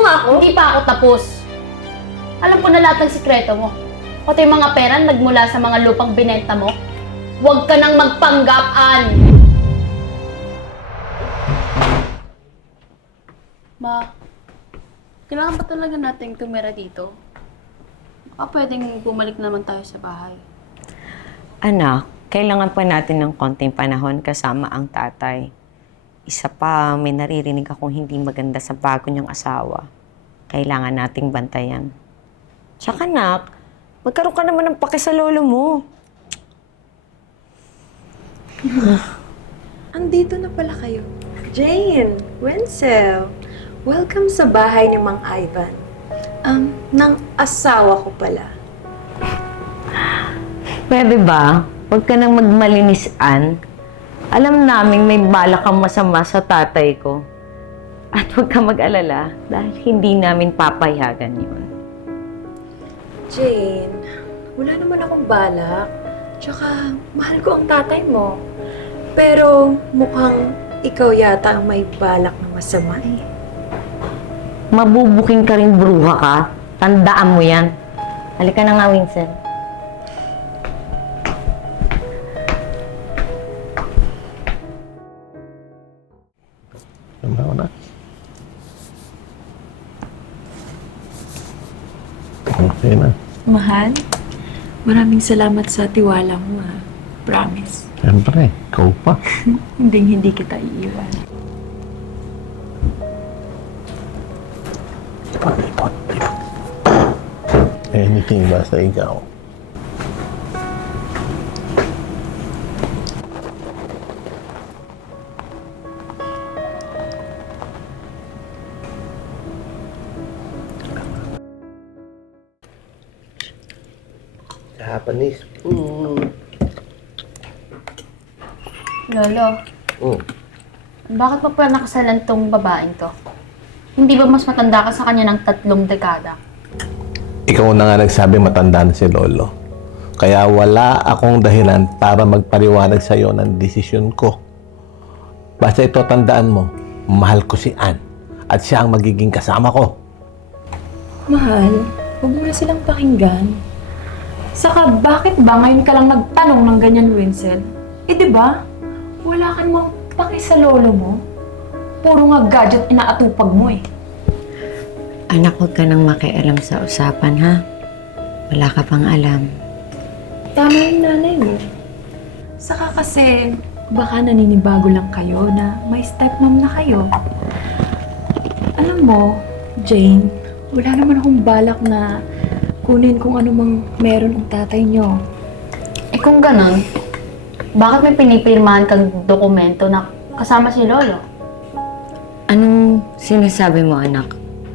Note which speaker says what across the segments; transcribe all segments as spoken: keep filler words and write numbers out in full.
Speaker 1: nga ako?
Speaker 2: Hindi pa ako tapos. Alam ko na lahat ng sikreto mo. Pati yung mga pera nagmula sa mga lupang binenta mo. Huwag ka nang magpanggap-an! Ma, kailangan pa talaga nating tumira dito. Baka pwedeng bumalik naman tayo sa bahay.
Speaker 3: Anak, kailangan pa natin ng konting panahon kasama ang tatay. Isa pa, may naririnig akong hindi maganda sa bago niyang asawa. Kailangan nating bantayan. Tsaka anak, magkaroon ka naman ng pake sa lolo mo.
Speaker 1: Andito na pala kayo. Jane, Wenzel, welcome sa bahay ni Mang Ivan. Um, ng asawa ko pala.
Speaker 3: Pwede ba? Huwag ka nang magmalinis-an. Alam naming may balak kang masama sa tatay ko. At huwag ka mag-alala dahil hindi namin papayagan yun.
Speaker 1: Jane, wala naman akong balak. Tsaka, mahal ko ang tatay mo. Pero mukhang ikaw yata ang may balak na masama eh.
Speaker 3: Mabubuking ka rin bruha ka. Tandaan mo yan. Halika na nga, Winsel.
Speaker 4: Tama ko na. Okay na.
Speaker 1: Mahal, maraming salamat sa tiwala mo ah. Promise.
Speaker 4: Siyempre, ikaw pa.
Speaker 1: Hindi hindi kita iiwan.
Speaker 4: Ipot, ipot, ipot. Anything basta ikaw. Japanese. Mm.
Speaker 2: Lolo,
Speaker 4: Mm.
Speaker 2: bakit pa pala nakasalan tong babaeng to? Hindi ba mas matanda ka sa kanya ng tatlong dekada?
Speaker 4: Ikaw na nga nagsabi matanda na si Lolo. Kaya wala akong dahilan para magpaliwanag sa iyo ng desisyon ko. Basta ito tandaan mo, mahal ko si Ann at siya ang magiging kasama ko.
Speaker 1: Mahal, huwag mo na silang pakinggan. Saka, bakit ba ngayon ka lang nagtanong ng ganyan, Winsel? Eh, di ba? Wala ka namang paki sa lolo mo. Puro nga gadget inaatupag mo eh.
Speaker 3: Anak, huwag ka nang makialam sa usapan, ha? Wala ka pang alam.
Speaker 1: Tama yung nanay mo. Saka kasi, baka naninibago lang kayo na may stepmom na kayo. Alam mo, Jane, wala naman akong balak na kunin kung ano mang meron ang tatay niyo.
Speaker 2: Eh kung ganon, bakit may pinipirmahan kang dokumento na kasama si Lolo?
Speaker 3: Anong sinasabi mo, anak?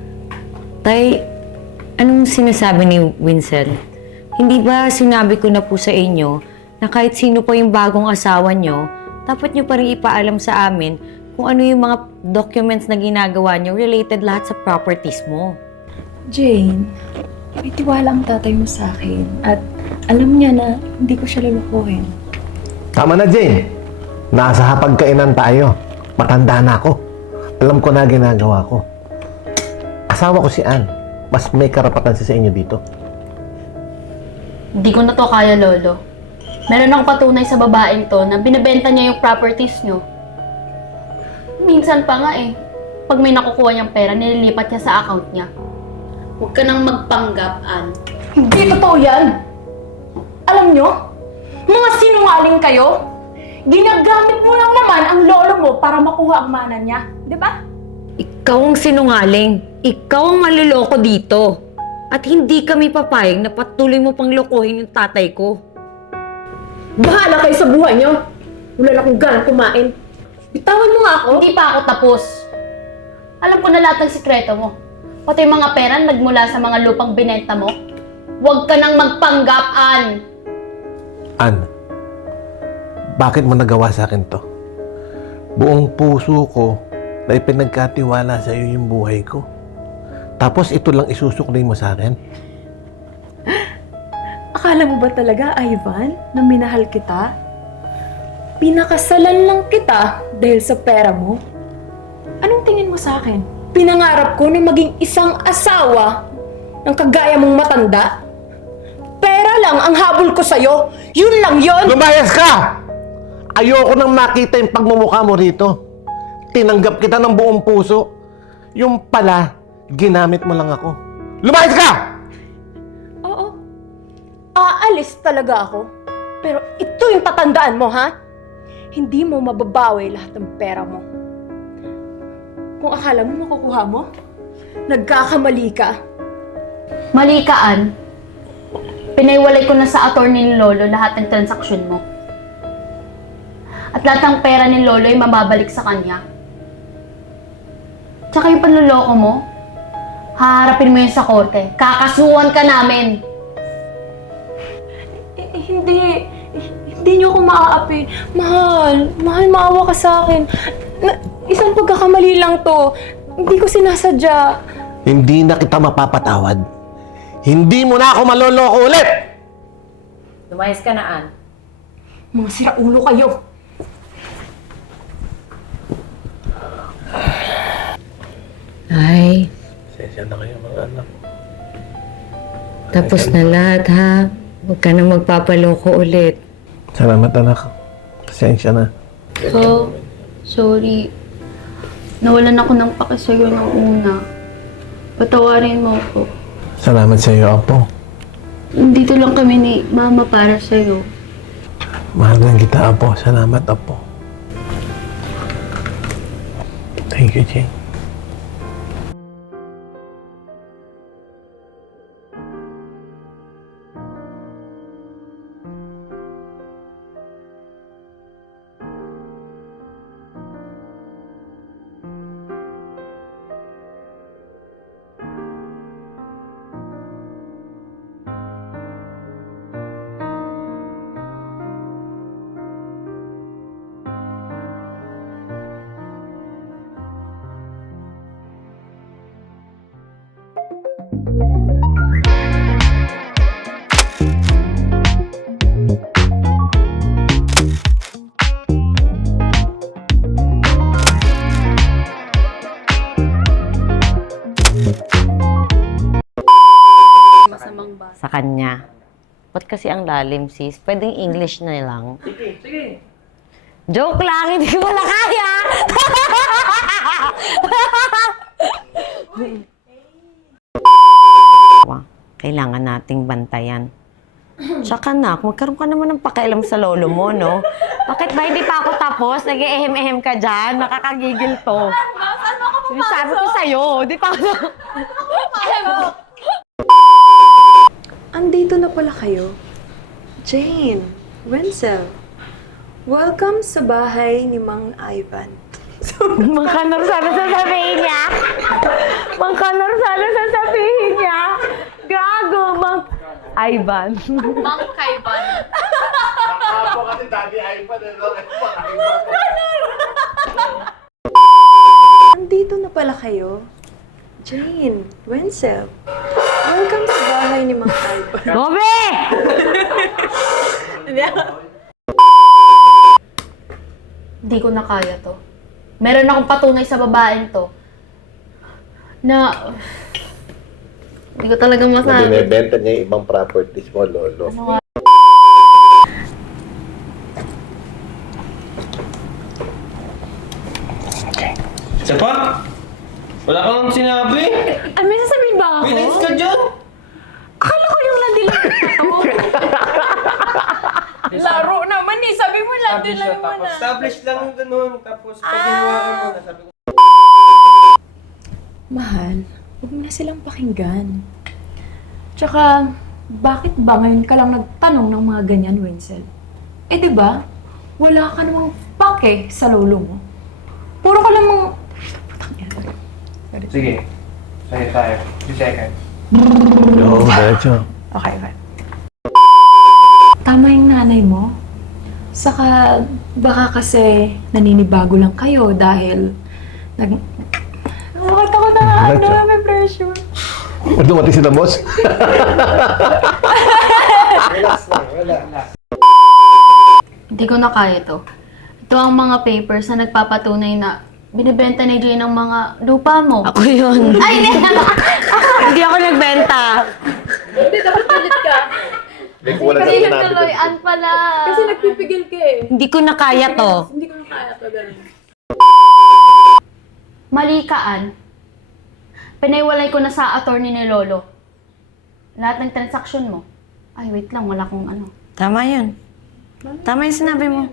Speaker 3: Tay, anong sinasabi ni Winsel? Hindi ba sinabi ko na po sa inyo na kahit sino po yung bagong asawa nyo, dapat nyo pa rin ipaalam sa amin kung ano yung mga documents na ginagawa nyo related lahat sa properties mo?
Speaker 1: Jane, may tiwala ang tatay mo sa akin at alam niya na hindi ko siya lulukuhin.
Speaker 4: Tama na, Jane. Nasa hapagkainan tayo. Matanda na ako. Alam ko na ginagawa ko. Asawa ko si Ann. Mas may karapatan siya sa inyo dito.
Speaker 2: Hindi ko na to kaya, Lolo. Meron akong patunay sa babaeng to na binibenta niya yung properties nyo. Minsan pa nga eh, pag may nakukuha niyang pera, nililipat niya sa account niya. Huwag ka nang magpanggap-an.
Speaker 1: Hindi totoo yan! Alam nyo, mga sinungaling kayo, ginagamit mo lang naman ang lolo mo para makuha ang mana niya. Di ba?
Speaker 3: Ikaw ang sinungaling. Ikaw ang maluloko dito. At hindi kami papayag na patuloy mo pang lokohin yung tatay ko.
Speaker 1: Bahala kayo sa buhay nyo. Wala na akong ganang kumain. Bitawan mo nga ako.
Speaker 2: Hindi pa ako tapos. Alam ko na lahat ng sikreto mo. Pati yung mga pera nagmula sa mga lupang binenta mo. Huwag ka nang magpanggap-an!
Speaker 4: Ann, bakit mo nagawa sa akin to? Buong puso ko na ipinagkatiwala sa iyo yung buhay ko. Tapos ito lang isusukli mo sa akin?
Speaker 1: Akala mo ba talaga, Ivan, na minahal kita? Pinakasalan lang kita dahil sa pera mo? Anong tingin mo sa akin? Pinangarap ko na maging isang asawa ng kagaya mong matanda. Pera lang ang habol ko sa'yo. Yun lang yun!
Speaker 4: Lumayas ka! Ayoko nang makita yung pagmumukha mo rito. Tinanggap kita ng buong puso. Yung pala, ginamit mo lang ako. Lumayas ka!
Speaker 1: Oo. Aalis talaga ako. Pero ito yung tatandaan mo, ha? Hindi mo mababawi lahat ng pera mo. Kung akala mo makukuha mo, nagkakamali ka.
Speaker 2: Malikaan. Pinaiwalay ko na sa attorney ni Lolo lahat ng transaksyon mo. At lahat ng pera ni Lolo ay mababalik sa kanya. Tsaka yung panloloko mo, haharapin mo yun sa korte. Kakasuhan ka namin.
Speaker 1: Eh, eh, hindi. Eh, hindi niyo ako maaapi. Mahal. Mahal, maawa ka sa akin. Na, isang pagkakamali lang to. Hindi ko sinasadya.
Speaker 4: Hindi na kita mapapatawad. Hindi mo na ako maloloko ulit!
Speaker 3: Lumayas ka na, Ann.
Speaker 1: Mga siraulo kayo.
Speaker 3: Ay,
Speaker 4: Sensya na kayo mga anak.
Speaker 3: tapos na lahat, ha? Huwag ka na magpapaloko ulit.
Speaker 4: Salamat anak. Sensya na.
Speaker 2: So, sorry. Nawalan ako ng pake sa'yo ng una. Patawarin mo ako.
Speaker 4: Salamat sa iyo, Apo.
Speaker 2: Dito lang kami ni Mama para sa'yo.
Speaker 4: Mahal lang kita, Apo. Salamat, Apo. Thank you, Jane.
Speaker 2: Masamang ba?
Speaker 3: Sa kanya. Ba't kasi ang lalim, sis? Pwedeng English na lang. Sige, sige. Joke lang, hindi ko wala kaya! Wow, kailangan nating bantayan. Tsaka nak, magkaroon ka naman ng pakialam sa lolo mo, no? Bakit ba hindi pa ako tapos? Nag-ehem-ehem ka dyan? Nakakagigil to. Sabi ko sa'yo, di pa ako...
Speaker 1: Andito na pala kayo. Jane, Wenzel, welcome sa bahay ni Mang Ivan.
Speaker 3: Mang Kanor sana sasabihin niya. Mang Kanor sana sasabihin niya. Gago, Mang Ivan.
Speaker 2: Mang Kaiban.
Speaker 4: Apo kasi Daddy Ivan.
Speaker 1: Andito na pala kayo. Jane, Wenzel, welcome sa bahay ni Mang Ivan.
Speaker 3: Gobe!
Speaker 2: Hindi ko na kaya to. Meron akong patunay sa babaeng to. Na... Hindi ko talaga masabi.
Speaker 4: Binibenta niya yung ibang properties mo, Lolo.
Speaker 2: Ano nga?
Speaker 5: Isa pa? Wala kang sinabi?
Speaker 1: Ah, may sasabihin ba ako?
Speaker 5: Bilis ka dyan!
Speaker 1: Akala ko yung landi lang yung mata mo. Laro naman eh. Sabi mo landi lang yung
Speaker 5: Tapos
Speaker 1: mata.
Speaker 5: establish lang yung ganun. Tapos pag hinawakan mo, nasabi ko,
Speaker 1: Mahal, huwag mo na silang pakinggan. Tsaka, bakit ba ngayon ka lang nagtanong ng mga ganyan, Wenzel? Eh, di ba? Wala ka namang pake sa lolo mo. Puro ka lang mga... Putang ina. Sorry.
Speaker 5: sige, sa'yo tayo. Two seconds.
Speaker 4: Oo, diretso.
Speaker 1: Okay, okay. Tama yung nanay mo. Saka, baka kasi naninibago lang kayo dahil nag... Bakit ako na, ano,
Speaker 4: Diretso.
Speaker 1: may pressure.
Speaker 4: Pag dumating si the boss.
Speaker 2: Hindi ko na kaya to. Ito ang mga papers na nagpapatunay na binibenta ni Jane ang mga lupa mo.
Speaker 3: Ako yun.
Speaker 2: Ay, hindi!
Speaker 3: Hindi ako nagbenta.
Speaker 1: Hindi, dapat ulit ka.
Speaker 4: Hindi ko wala
Speaker 2: Kasi
Speaker 4: sinabi
Speaker 2: nagtuloyan pala.
Speaker 1: Kasi nagpipigil ka eh.
Speaker 3: Hindi ko na kaya to.
Speaker 1: Hindi ko na kaya to, ganun.
Speaker 2: Mali ka, Ann. Pinaiwalay ko na sa attorney ni Lolo. Lahat ng transaksyon mo. Ay, wait lang. Wala kong ano.
Speaker 3: Tama yun. Tama yung sinabi mo.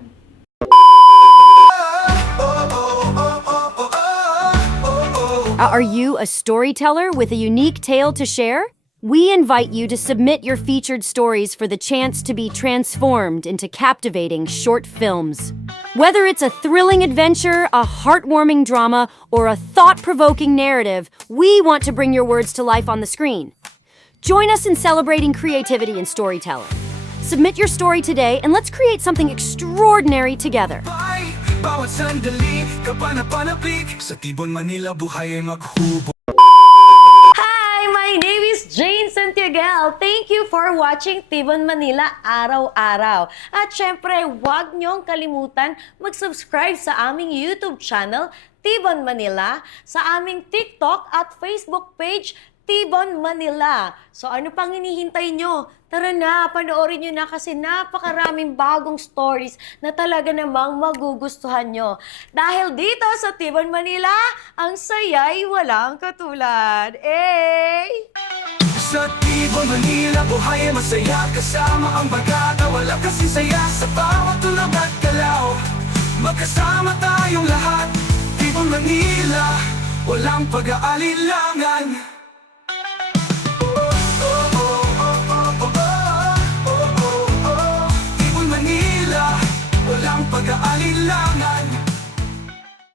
Speaker 6: Are you a storyteller with a unique tale to share? We invite you to submit your featured stories for the chance to be transformed into captivating short films. Whether it's a thrilling adventure, a heartwarming drama, or a thought-provoking narrative, we want to bring your words to life on the screen. Join us in celebrating creativity and storytelling. Submit your story today and let's create something extraordinary together.
Speaker 7: Ay, bawat sandali, kapanapanabik sa Tibon, Manila, buhay ay maghubo.
Speaker 3: Hi! My name is Jane Santiago. Thank you for watching Tibon Manila araw-araw. At syempre, huwag niyong kalimutan mag-subscribe sa aming YouTube channel, Tibon Manila, sa aming TikTok at Facebook page, Tibon Manila. So ano pang hinihintay nyo? Tara na, panoorin nyo na kasi napakaraming bagong stories na talaga namang magugustuhan nyo. Dahil dito sa Tibon Manila, ang saya'y walang katulad. Eh!
Speaker 7: Sa Tibon, Manila, buhay ay masaya. Kasama ang bagata, wala kasi saya. Sa bawat tulog at galaw, magkasama tayong lahat. Tibon, Manila, walang pag-aalilangan. Tibon, Manila, walang pag-aalilangan.